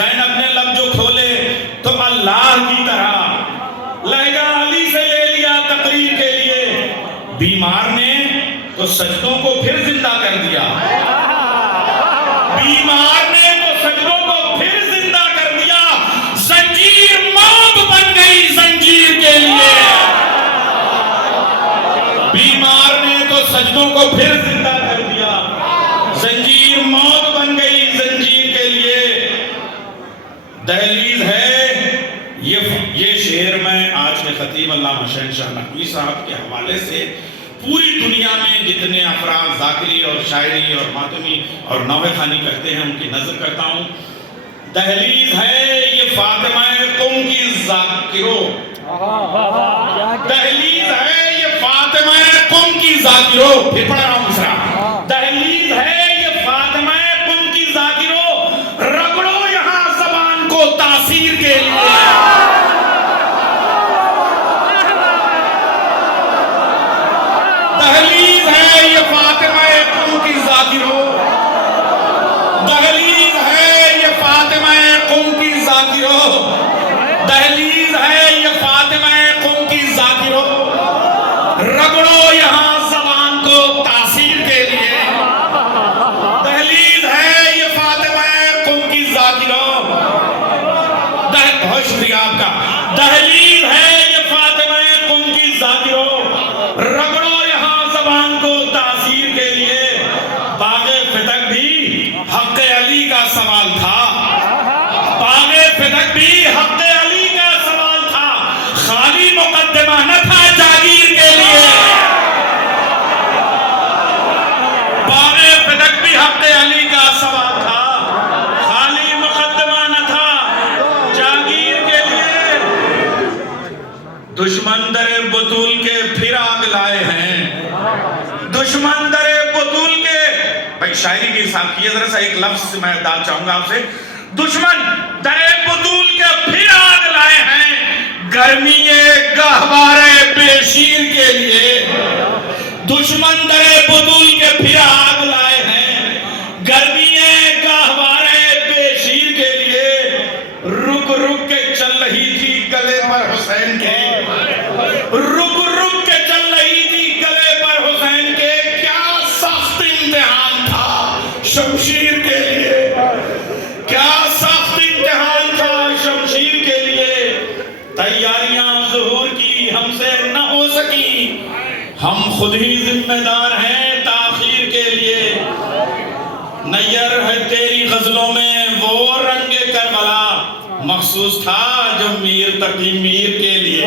ज़ैनब ने लब जो खोले तो अल्लाह की तरह लहजा अली से ले लिया तकरीर के लिए। बीमार ने तो सजदों को फिर जिंदा कर दिया, बीमार ने तो सजदों को फिर जिंदा कर दिया। जंजीर मौत बन गई जंजीर के लिए, बीमार ने तो सजदों को फिर जिंदा कर दिया। जंजीर मौत बन गई जंजीर के लिए। दहलीज है ये शेर मैं आज के खतीब अल्लामा शहनशाह नकवी साहब के हवाले से पूरी दुनिया में जितने अफराद ज़ाकिरी और शायरी और मातमी और नौहे खानी करते हैं उनकी नजर करता हूँ। दहलीज है ये फातिमा कौम की ज़ाकिरो, दहलीज है ये फातिमा कौम की ज़ाकिरो। फिर पढ़ रहा हूँ दूसरा। दहलीज है ये फातिमा कौम की ज़ाकिरो, रगड़ो यहाँ ज़बान को तासीर के लिए। दहलीज है ये फातिमा कौम की ज़ाकिरो, दहलीज है ये फातिमा कौम की ज़ाकिरो, दहलीज है ये फातिमा कौम की ज़ाकिरो, रगड़ो यहाँ ज़बान को तासीर के लिए। दहलीज है ये फातिमा कौम की ज़ाकिरो, बहुत शुक्रिया आपका। दहलीज है ये फातिमा कौम की ज़ाकिरो, रगड़ो ज़बान को तासीर के लिए। बागे फिदक भी हक़ अली का सवाल था, बागे फिदक भी हक़ अली का सवाल था, खाली मुकद्दमा न था जागीर के लिए। बागे फिदक भी हक़ अली का सवाल था, खाली मुकद्दमा न था जागीर के लिए। दुश्मन दरे बतूल के फिर आग लाए हैं, दुश्मन दरे बतूल के। भाई शायरी के हिसाब किए जरा सा, एक लफ्ज मैं डाल चाहूंगा आपसे। दुश्मन दरे बतूल के फिर आग लाए हैं, गर्मी गहवारे बेशीर के लिए। दुश्मन दरे बतूल के फिर आग लाए हैं, गर्मी गहवारे बेशीर के लिए। रुक रुक के चल रही थी गले पर हुसैन के, रुक रुक के चल रही थी गले पर हुसैन के। क्या सख्त इम्तिहान था शमशीर के लिए, क्या सख्त इम्तिहान था शमशीर के लिए। तैयारियां ज़ुहूर की हमसे न हो सकी, हम खुद ही जिम्मेदार हैं ताखीर के लिए। नैयर है तेरी गजलों में वो रंगे करबला, मखसूस था जो मीर तकी मीर के लिए।